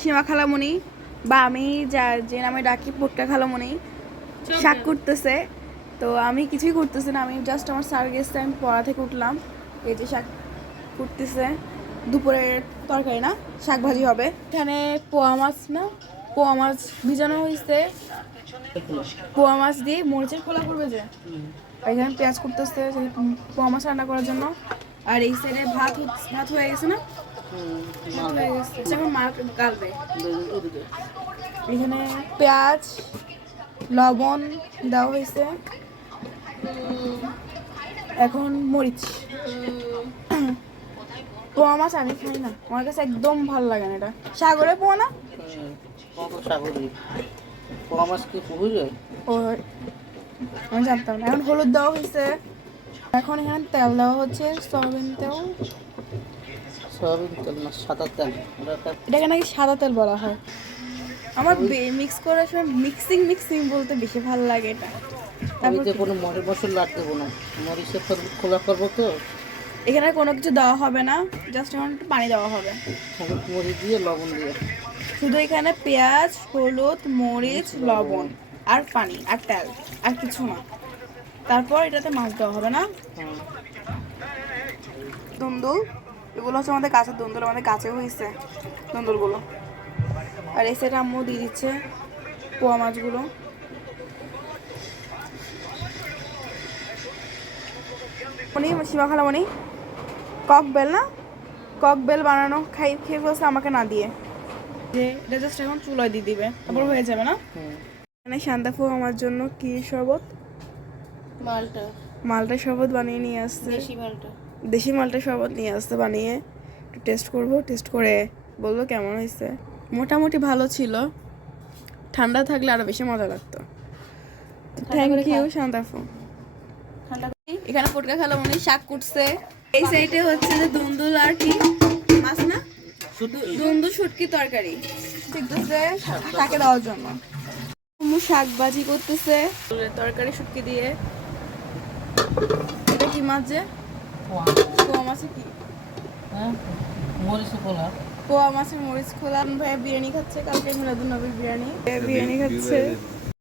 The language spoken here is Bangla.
সীমা খালামণি বা আমি যে নামে ডাকি পুটকা খালামণি শাক করতেছে। তো আমি কিছুই করতেছি না, আমি জাস্ট আমার স্যার গেছে, আমি পড়া থেকে উঠলাম, এই যে শাক করতেছে। দুপুরের তরকারি না, শাক ভাজি হবে। এখানে পোয়া মাছ ভিজানো হয়েছে, পোয়া মাছ দিয়ে মরিচের খোলা করবে যে, এখানে পেঁয়াজ করতেছে পোয়া মাছ রান্না করার জন্য। আর এই সাইডে ভাত হয়ে গেছে না, ভাত হয়ে গেছে, এখন মা গালবে। এখানে পেঁয়াজ লবণ দেওয়া হয়েছে, এখন মরিচ। পোয়া মাছ আমি খাই না, আমার কাছে একদম ভালো লাগে না। এটা সাগরে পোয়া না, পোয়া মাছ কি পুকুর যায়? ও আমি জানতাম না। এখন হলুদ দেওয়া হয়েছে, এখন এখানে তেল দেওয়া হচ্ছে, সয়াবিন তেল। সয়াবিন তেল না সাদা তেল? এটাকে নাকি সাদা তেল বলা হয়। আমার মিক্স করার সময় মিক্সিং বলতে বেশি ভালো লাগে এটা। আমি তো কোনো মশলা দেবো না, মরিচের খোলা করবো তো। এখানে কোনো কিছু দেওয়া হবে না, জাস্ট এখন একটু পানি দেওয়া হবে, হলুদ মরিচ দিয়ে লবণ দিয়ে। শুধু এখানে পেঁয়াজ হলুদ মরিচ লবণ আর পানি আর তেল, আর কিছু না। তারপর এটাতে মাছ দেওয়া হবে না। দুন্দুল, এগুলো হচ্ছে আমাদের গাছের দুন্দুল, আমাদের গাছে হয়েছে দুন্দুলগুলো। আর এই সাইডে আম্মু দিয়ে দিচ্ছে পোয়া মাছগুলো। সীমা খালামণি ককবেল না, ককবেল বানানো খেয়ে ফেলছে আমাকে না দিয়ে, যে এটা জাস্ট এখন চুলায় দিয়ে দিবে, তারপর হয়ে যাবে না। এখানে শান্তাফু আমার জন্য কি শরবত, মালটা শরবত বানিয়ে নিয়ে আসছে, দেশি মালটা শরবত নিয়ে আসতে, বানিয়ে একটু টেস্ট করবো, টেস্ট করে বলবো কেমন হয়েছে। মোটামুটি ভালো ছিল, ঠান্ডা থাকলে আরো বেশি মজা লাগতো। Thank you Shantafu. এখানে পুটকা খালামণি শাক কুটছে, এই সাইডে হচ্ছে যে দুন্দুল আর কি মাছ না, দুন্দুল শুটকি তরকারি শিখতেছে শাকে দেওয়ার জন্য। শাক ভাজি করতেছে তরকারি শুটকি দিয়ে। এটা কি মাছ যে, পোয়া মাছে কি মরিচ খোলা, পোয়া মাছের মরিচ খোলা। ভাইয়া বিরিয়ানি খাচ্ছে, কালকে মিলাদুন্নবীর বিরিয়ানি খাচ্ছে।